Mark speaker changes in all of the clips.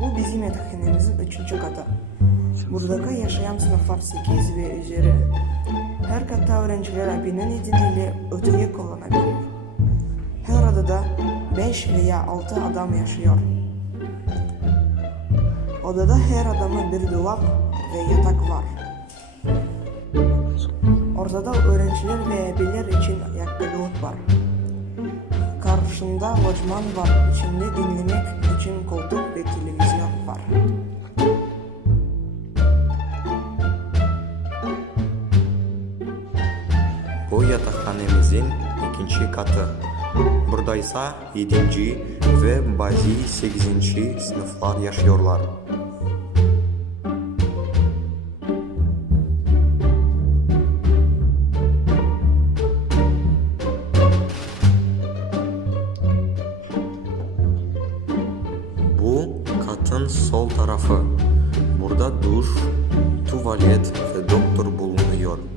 Speaker 1: Bu bizim yatakhanemizin üçüncü katı. Buradaki yaşayan sınıflar 8 ve üzeri. Her katta öğrenciler abinin izniyle ötüyü kullanabilir. Her odada 5 veya 6 adam yaşıyor. Odada her adamın bir dolap ve yatak var. Ortada öğrenciler ve abiler için ayakkabılık var. Karşında lojman var. İçinde dinlemek
Speaker 2: Bu yatakhanemizin ikinci katı. Burada ise 7. ve bazı 8. sınıflar yaşıyorlar. Bu katın sol tarafı. Burada duş, tuvalet ve doktor bulunuyor.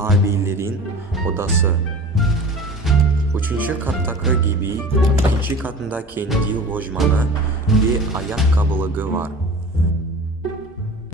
Speaker 2: Bu abilerin odası. Üçüncü kattaki gibi ikinci katında kendi lojmanı ve ayakkabılığı var.